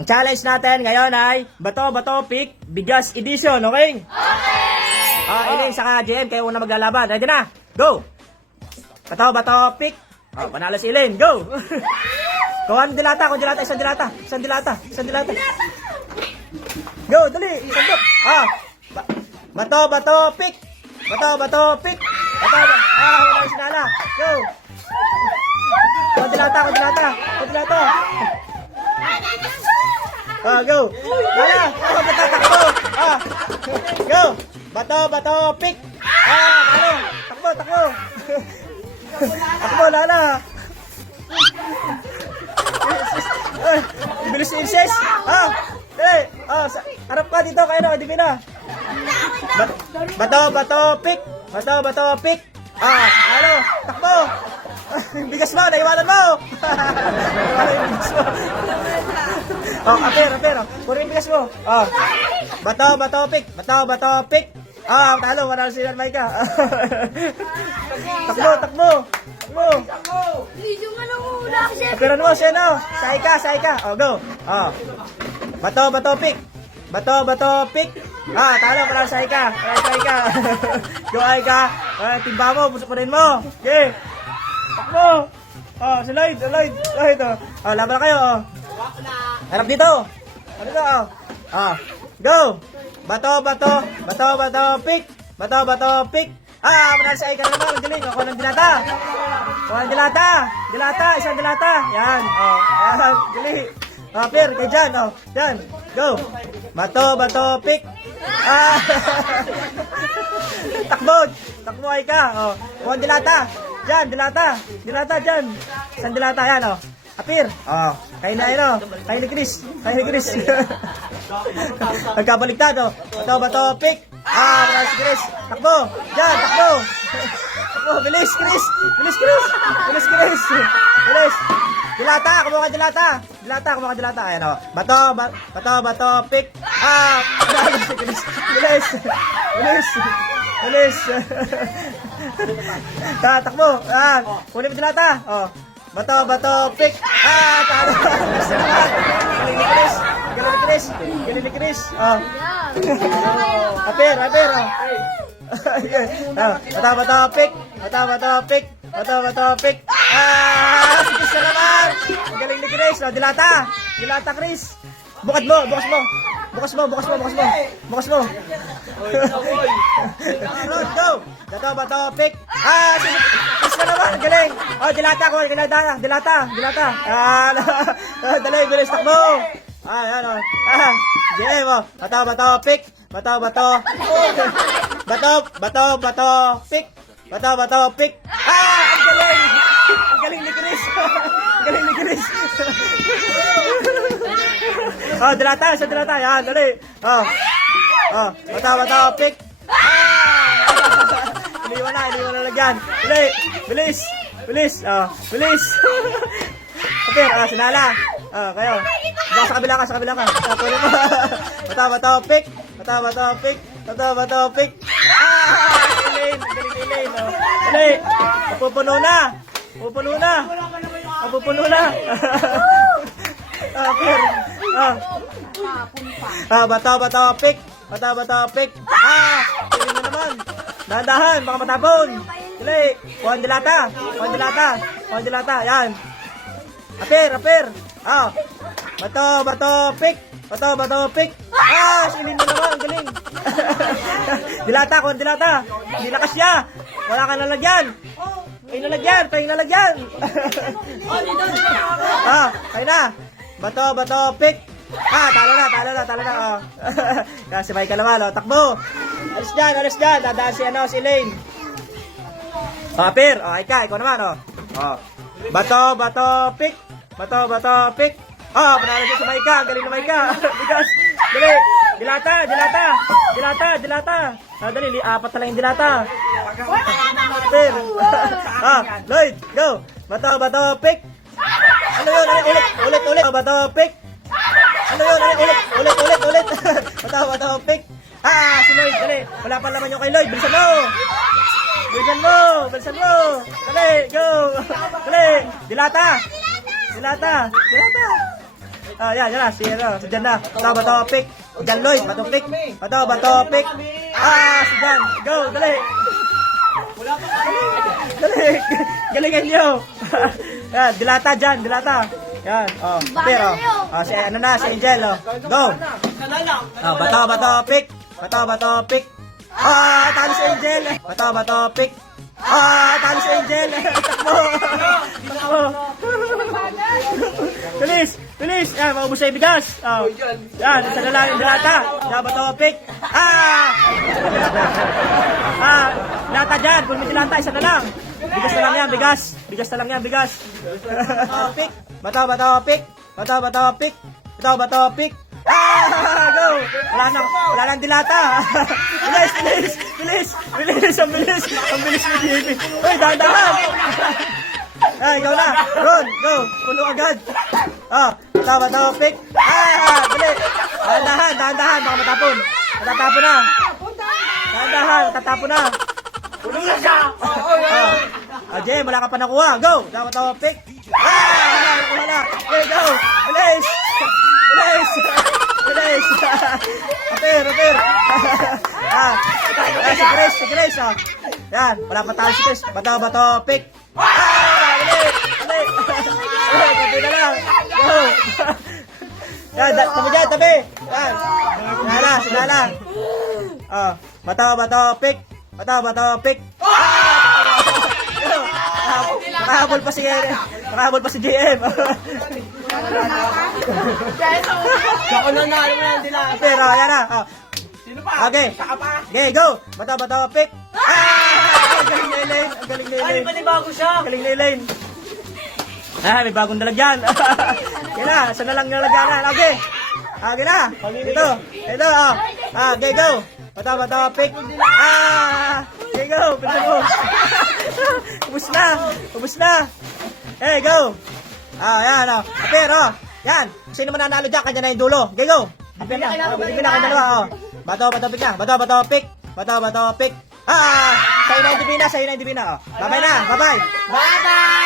Ang challenge natin ngayon ay Bato Pick Bigas Edition, okay? Iling saka JM, kayo una maglalaban. Ready na? Go! Bato Pick. Panalo si Iling. Go! Kuhan dilata, isang dilata. Go, dali, sandok. Bato Pick. Bato Pick. Wala si Nala. Go! Kuhan dilata. Go! Nala! Takbo! Go! Bato Pick. Ano? Takbo. Takbo, Nala. Bilis ni Inces. Harap ka dito kayo na, Divina. Bato Pick. Ano? Takbo. Bigas mo, naiwanan mo. Apir. Puro yung bigas mo. Bato Pick. Talo, manalo si Maika. Takbo. Apiran mo, Seno. Saika. Go. Bato Pick. Talo, manalo si Aika. Go, Aika. Timba mo, busok pa rin mo. Okay. Takbo. Si Lloyd. Laban na kayo. Harap dito. Go. Bato Pick. Manalo si Aika na naman. Galing. Ako ng dilata. Isang dilata. Yan. Yan. Galing. Pir, kay Jan. Jan. Go. Bato Pick. Takbo Aika. Kuha dilata. Jan, dilata Jan. Isang dilata yan. Apir. Kain na yun. Kain ni Chris. Nagkabaliktad. Bato Pick. Manalo si Chris. Takbo. Jan, takbo. Bilis, Chris. Dilata, kumuha ka dilata. Ayan, Bato Pick. Manalo si Chris. Bilis. Takbo. Kunin mo dilata. Bato Pick. Talo. Galing ni Chris. Apir. Bato Pick. Si Chris na naman. Galing ni Chris. Dilata Chris. Bukas mo. Go. Bato Pick. Si Chris na naman. Galing. Dilata. Dali, bilis, takbo. JM, Bato Pick. Bato Pick. Ang galing ni Chris. Dilata. Yan, dali. Bato Pick. Iniwan na lagyan. Dali, bilis. Okay, sinala. Kayo. Sa kabila ka. Pwede mo. Bato Pick. Elaine. Dali. Pupuno na. Okay. Bato Pick. Elaine na naman. Dahan, baka matapon. Dali. Kuhan dilata. Yan. Apir. Bato Pick. Si Elaine na naman. Galing. Kuhan dilata. Hindi lakas siya. Wala ka nalagyan. Tayo nalagyan. Kayo na. Bato Pick. Talo na. Si Mike naman, takbo. Alis dyan. Dadaan si Elaine. Apir. Ikaw naman, Bato Pick. Panalo siya si Mike. Galing na Mike. Bigas. Dali. Dilata. Dali, apat na lang yung dilata. Apir. Lloyd, go. Bato Pick. Ano yun? Ulit. Bato Pick. Ano yun? Ulit. Bato Pick. Si Lloyd, dali. Wala pa naman yung kay Lloyd. Bilisan mo. Dali, go. Dali. Dilata. Yan na. Si Jan na. Bato, pick. Jan Lloyd, bato, pick. Bato, pick. Si Jan. Go, dali. Dali. Galingan niyo. Yan, dilata Jan, dilata. Yan, pero, si Angel, Go. Bato, pick. Bato, pick. Talo si Angel. Bato, pick. Talo si Angel. Takbo. Bilis. Yan, maubos sa bigas. Yan, isa na lang yung dilata. Yan, bato, pick. Dilata dyan. Kung may dilata, isa na lang. Bigas na lang yan, bigas. Bigas na lang yan, bigas. Pick. Bato, pick. Bato, pick. Bato, pick. Go! Wala nang dilata. Bilis. Ang bilis mo, Jimmy. Uy, dahan. Ikaw na. Ron, go. Pulo agad. Bato, pick. Dali. Dahan. Baka matapon. Matatapon na. Dahan. Matatapon na. Pulo na siya! Jem, wala ka pa nakuha. Go! Bato, pick. Nakuha na. Okay, go. Bilis. Apir. Si Grace. Yan, wala pa tayo si Grace. Bato, pick. Dali. Tabi na lang. Go. Yan, tabi. Yan. Sinala. Bato, pick. Bato, pick. Nakahabol pa si JM. Ako na naano mo lang nila. Pero, yan na. Sino pa? Okay. Saka pa? Okay, go. Bato, pick. Ang galing ni Elaine. Ay, panibago siya. Galing ni Elaine. May bagong dalagyan. Yan na, isa na lang nalagyanan. Okay. Okay na. Ito. Okay, go. Bato, pick. Okay, go. Pinsan mo. Ubus na. Hey, go. Yan, Pero, yan. Sino mananalo dyan? Kanya na yung dulo. Okay, go. Bibin na kanya dalawa. Bato, pick na. Bato, pick. Sa'yo na yung dibina. Bye-bye na. Bye-bye. Bye-bye!